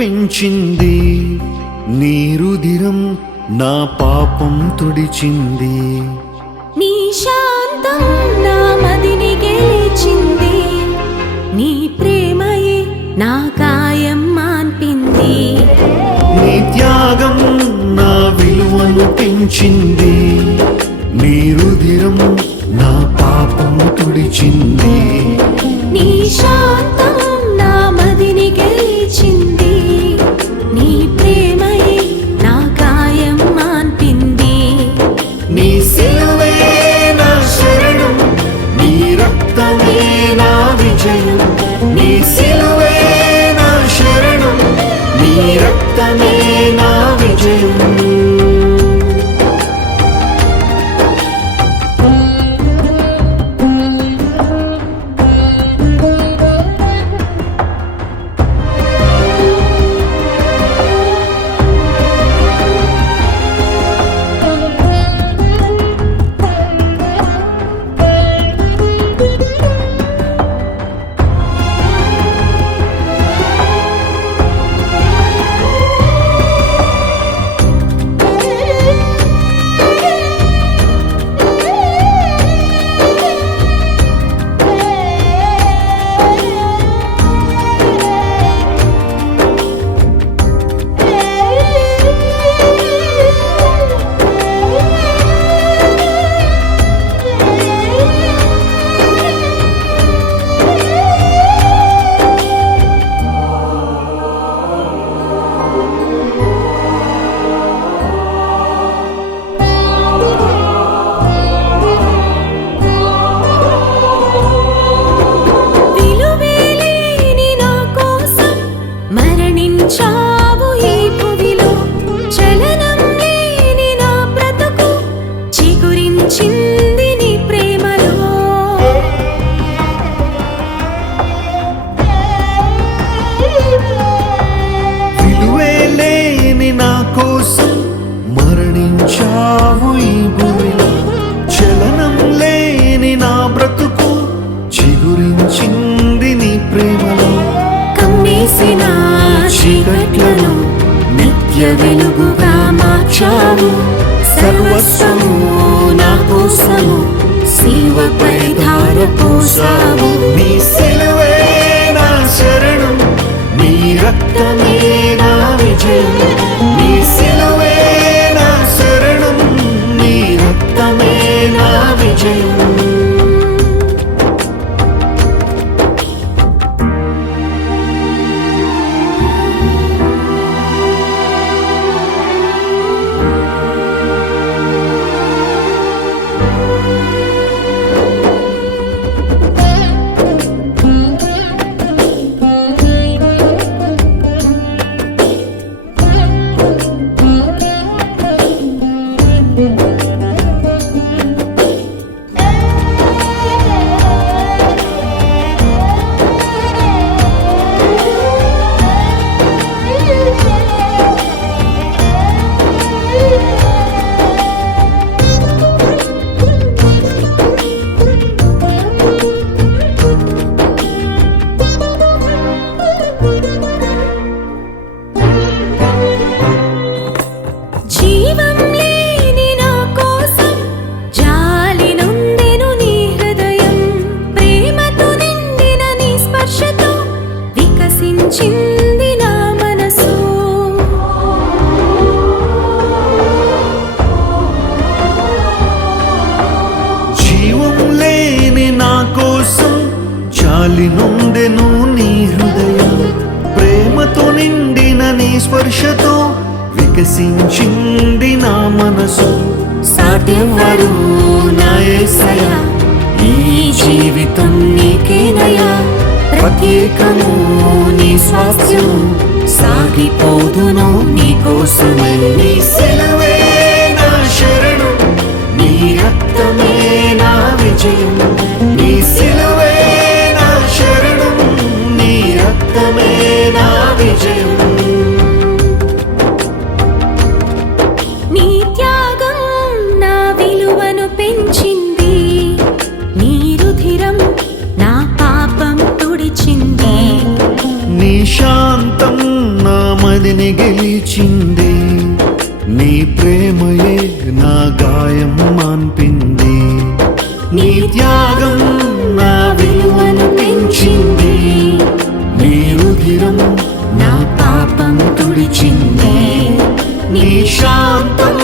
పెంచింది, నీ రుధిరం నా పాపం తుడిచింది. నీ శాంతం నా మదిని గెలిచింది, నీ ప్రేమయే నా గాయం మాన్పింది. నీ త్యాగం నా విలువను పెంచింది, నీ రుధిరం నా పాపం తుడిచింది. నీ శాంతం నా మదిని గెలిచింది, నీ ప్రేమయే నా గాయం మాన్పింది. నీ సిలువే నా శరణం, నీ రక్తమే నా విజయం. నీ సిలువే నా శరణం, నీ రక్తమే నా విజయం. చావు ఈ భువిలో, చలనం లేని నా బ్రతుకు చిగురించింది నీ ప్రేమలో. విలువే లేని నా కోసం మరణించావు ఈ భూమిలో, చలనం లేని నా బ్రతుకు చిగురించింది నీ ప్రేమలో. కమ్మేసిన చీకట్లను నిత్య వెలుగుగా మార్చావు, సర్వస్వము నా కోసము శిలువపై ధారపోసావు. నీ సిలువే నా శరణం, నీ రక్తమే నా విజయం. నీ సిలువే నా శరణం, నీ రక్తమే నా విజయం. జాలి నుండెను నీ హృదయం, ప్రేమతో నిండిన నీ స్పర్శతో వికసించింది నా మనసు. సాటెవ్వరు నా యేసయ్యా, ఈ జీవితం నీకేనయ్యా. ప్రత్యేకము నీ స్వాస్థ్యము, సాగిపోదును నీ కోసమే. నీ సిలువే నా శరణం, నీ రక్తమే నా విజయం. నీ సిలువే నా శరణం, నీ రక్తమే నా విజయం. నీ త్యాగం నా విలువను పెంచింది, నీ రుధిరం నా పాపం తుడిచింది. నీ శాంతం నా ప్రేమయే నా గాయం మాన్పింది, నీ త్యాగం నా విలువను పెంచింది, నీ రుధిరం నా పాపం తుడిచింది, నీ శాంతం